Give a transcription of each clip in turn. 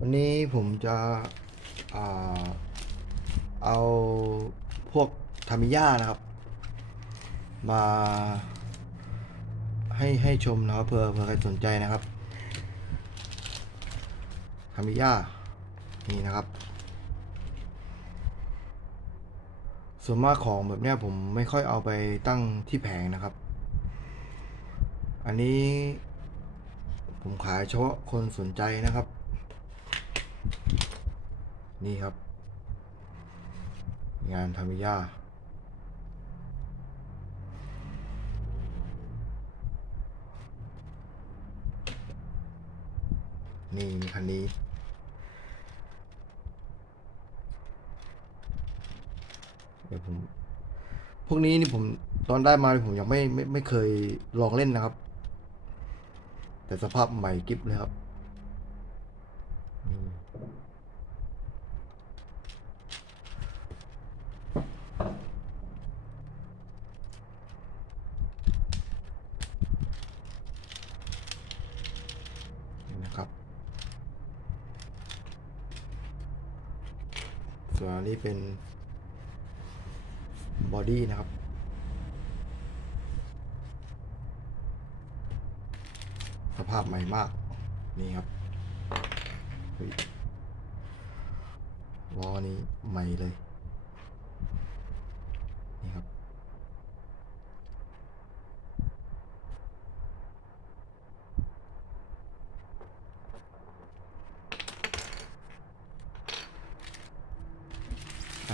วันนี้ผมจะอเอาพวกทามิยานะครับ มาให้ให้ชมนะครับเผื่อเผื่อใครสนใจนะครับทามิยานี่นะครับ ส่วนมากของแบบเนี้ยผมไม่ค่อยเอาไปตั้งที่แผงนะครับ อันนี้ผมขายเฉพาะคนสนใจนะครับ นี่ครับ งานทามิยานี่มีคันนี้ เดี๋ยวผม พวกนี้นี่ผมตอนได้มาผมยังไม่ไม่ไม่เคยลองเล่นนะครับ แต่สภาพใหม่กริบเลยครับ ครับ ส่วนอันนี้เป็นบอดี้นะครับ สภาพใหม่มาก นี่ครับล้อนี้ใหม่เลย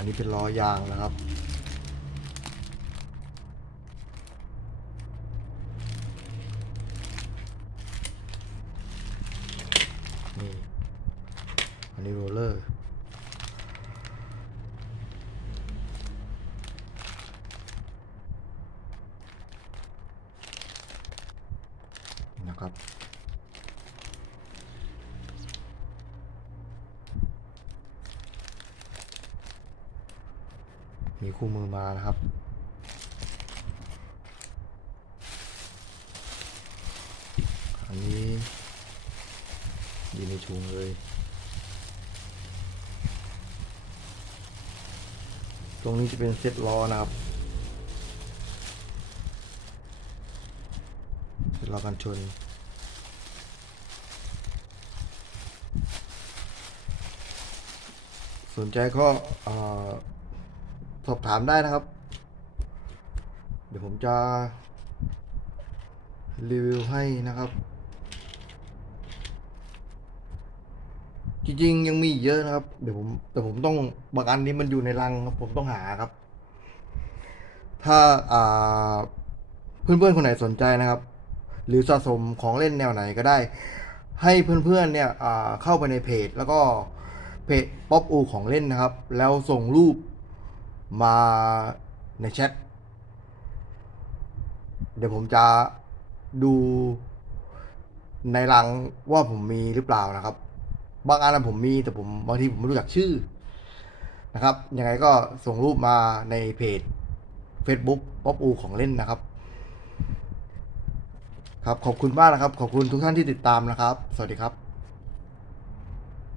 อันนี้เป็นล้อยางนะครับนี่อันนี้โรลเลอร์ นี่นะครับ มี คู่มือมานะครับ อันนี้อยู่ในถุงเลย ตรงนี้จะเป็นเซ็ตล้อนะครับ เซ็ตล้อกันชนสนใจก็ สอบถามได้นะครับ เดี๋ยวผมจะ รีวิวให้นะครับ จริงๆ ยังมีเยอะนะครับ เดี๋ยวผมแต่ผมต้องบางอันนี้มันอยู่ในรังครับ ผมต้องหาครับ ถ้าอ่าเพื่อนๆ คนไหนสนใจนะครับ หรือสะสมของเล่นแนวไหนก็ได้ ให้เพื่อนๆเนี่ยเข้าไปในเพจ แล้วก็เพจป๊อปอูของเล่นนะครับ แล้วส่งรูป มาในแชท เดี๋ยวผมจะดูในรังว่าผมมีหรือเปล่านะครับ บางอันผมมีแต่ผมบางทีผมไม่รู้จักชื่อนะครับ ยังไงก็ส่งรูปมาในเพจ Facebook ป๊อปอูของเล่นนะครับ ครับขอบคุณมากนะครับ ขอบคุณทุกท่านที่ติดตามนะครับ สวัสดีครับ